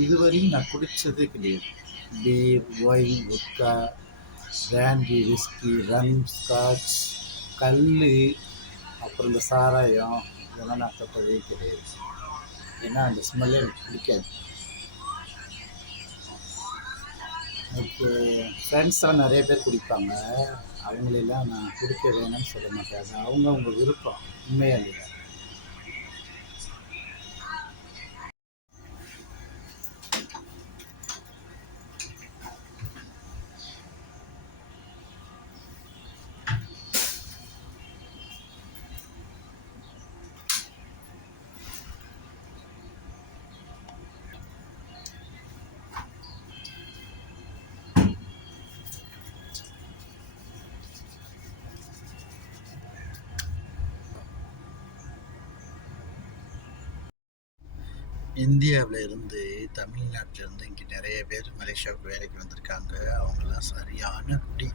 இதுவரையும் நான் குடித்ததே கிடையாது. பீர், ஒயின், வுட்கா, பிராண்டி, விஸ்கி, ரம், ஸ்காட்ச், கல், அப்புறம் இந்த சாராயம் இதெல்லாம் நான் தொட்டதே கிடையாது. ஏன்னா அந்த ஸ்மெல்லே எனக்கு பிடிக்காது. எனக்கு ஃப்ரெண்ட்ஸ்லாம் நிறைய பேர் குடிப்பாங்க. அவங்களெல்லாம் நான் குடிக்க வேணும்னு சொல்ல மாட்டேன். அது அவங்கவுங்க விருப்பம். உண்மையா இல்லையா? இந்தியாவில் இருந்து தமிழ்நாட்டிலேருந்து இங்கே நிறைய பேர் மலேசியாவுக்கு வேலைக்கு வந்திருக்காங்க. அவங்களாம் சரியான குடி.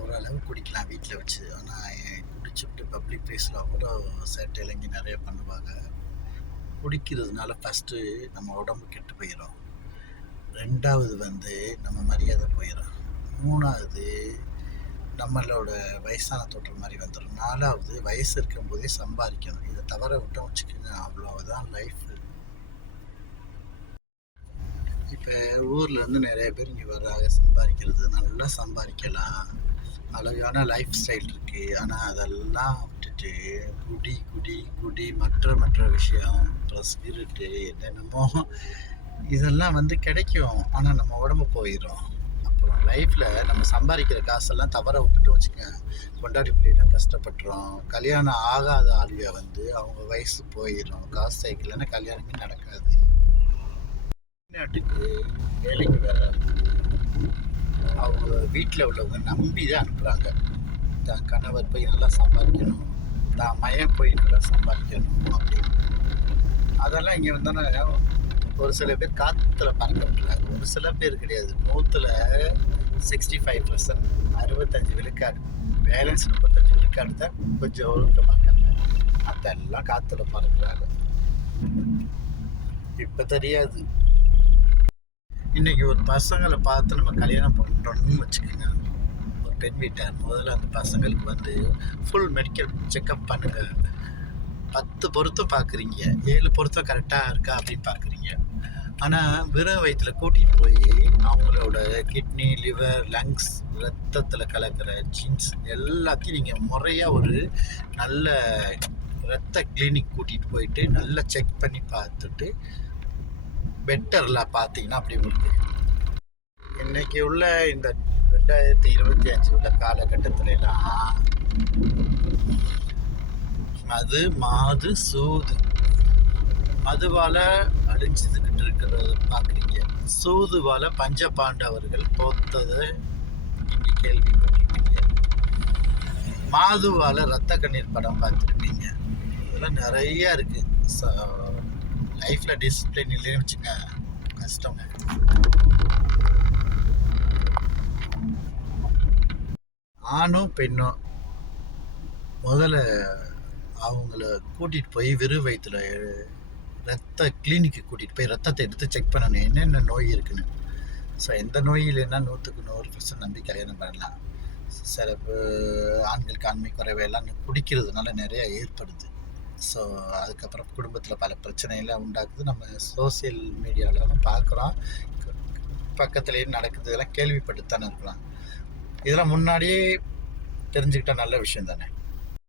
ஓரளவு குடிக்கலாம் வீட்டில் வச்சு. ஆனால் குடிச்சுட்டு பப்ளிக் பிளேஸில் அவ்வளோ சேட்டையில் இங்கே நிறைய பண்ணுவாங்க. குடிக்கிறதுனால ஃபஸ்ட்டு நம்ம உடம்பு கெட்டு போயிடும். ரெண்டாவது நம்ம மரியாதை போயிடும். மூணாவது நம்மளோட வயசான தோற்றம் மாதிரி வந்துடும். நாலாவது வயசு இருக்கும்போதே சம்பாதிக்கணும். இதை தவற விட்டோம் வச்சுக்கோங்க, அவ்வளோதான் லைஃப். இப்போ ஊர்லேருந்து நிறைய பேர் இங்கே வர்றாங்க சம்பாதிக்கிறது. நல்லா சம்பாதிக்கலாம், அழகான லைஃப் ஸ்டைல் இருக்குது. ஆனால் அதெல்லாம் விட்டுட்டு குடி குடி குடி மற்ற விஷயம், அப்புறம் சிகரெட்டு, என்னென்னமோ இதெல்லாம் கிடைக்கும். ஆனால் நம்ம உடம்பு போயிடும். அப்புறம் லைஃப்பில் நம்ம சம்பாதிக்கிற காசெல்லாம் தவற விட்டுட்டு வச்சுக்கேன், கொண்டாடி பிள்ளைலாம் கஷ்டப்பட்டுரும். கல்யாணம் ஆகாத ஆளுக அவங்க வயசு போயிடும். காசு சேர்க்கலைன்னா கல்யாணமே நடக்காது. வெளிநாட்டுக்கு வேலைக்கு வர அவங்க வீட்டில் உள்ளவங்க நம்பி தான் அனுப்புகிறாங்க. தான் கணவர் போய் நல்லா சம்பாதிக்கணும், தான் மயம் போய் நல்லா சம்பாதிக்கணும் அப்படின்னு. அதெல்லாம் இங்கே வந்தோன்னா ஒரு சில பேர் காற்றுல பறக்க விட்டுறாங்க. ஒரு சில பேர் கிடையாது, 100% 65% விழுக்காடு, பேலன்ஸ் 35 விழுக்காடு தான் கொஞ்சம் ஒழுக்கமாக இருக்காங்க. அதெல்லாம் காற்றுல பறக்கிறாங்க. இப்போ தெரியாது. இன்றைக்கி ஒரு பசங்களை பார்த்து நம்ம கல்யாணம் பண்ணுறோன்னு வச்சுக்கோங்க, ஒரு பெண் வீட்டார் முதல்ல அந்த பசங்களுக்கு ஃபுல் மெடிக்கல் செக்கப் பண்ணுங்கள். 10 பொருத்தம் பார்க்குறீங்க, 7 பொருத்தம் கரெக்டாக இருக்கா அப்படின்னு பார்க்குறீங்க. ஆனால் வெறும் வயிற்றில் கூட்டிகிட்டு போய் அவங்களோட கிட்னி, லிவர், லங்ஸ், ரத்தத்தில் கலக்கிற ஜீன்ஸ் எல்லாத்தையும் நீங்கள் முறையாக ஒரு நல்ல ரத்த கிளினிக் கூட்டிகிட்டு போயிட்டு நல்லா செக் பண்ணி பார்த்துட்டு பெட்டரில் பார்த்தீங்கன்னா அப்படி இருக்கு. இன்றைக்கி உள்ள இந்த 2025 உள்ள காலகட்டத்திலலாம் மது, மாது, சூது, மதுவால் அழிஞ்சுக்கிட்டு இருக்கிறத பார்க்குறீங்க. சூதுவால் பஞ்ச பாண்டவர்கள் தோத்ததை நீங்கள் கேள்விப்பட்டிருப்பீங்க. மாதுவால் ரத்த கண்ணீர் படம் பார்த்துருப்பீங்க. இதெல்லாம் நிறையா இருக்குது. லைஃப்பில் டிசிப்ளின் இல்லைன்னு வச்சுங்க, கஷ்டம். ஆணோ பெண்ணோ முதல்ல அவங்கள கூட்டிகிட்டு போய் வெறும் வயிற்றில் ரத்த கிளினிக்கு கூட்டிகிட்டு போய் ரத்தத்தை எடுத்து செக் பண்ணணும் என்னென்ன நோய் இருக்குன்னு. ஸோ எந்த நோய் இல்லைன்னா 100% நம்பி கல்யாணம் பண்ணலாம். சில ஆண்களுக்கு ஆண்மை குறைவையெல்லாம் குடிக்கிறதுனால நிறையா ஏற்படுது. ஸோ அதுக்கப்புறம் குடும்பத்தில் பல பிரச்சனையெல்லாம் உண்டாக்குது. நம்ம சோசியல் மீடியாவிலலாம் பார்க்குறோம், பக்கத்துலேயே நடக்குது. இதெல்லாம் கேள்விப்பட்டு தானே இருக்கலாம். இதெல்லாம் முன்னாடியே தெரிஞ்சுக்கிட்டால் நல்ல விஷயம் தானே.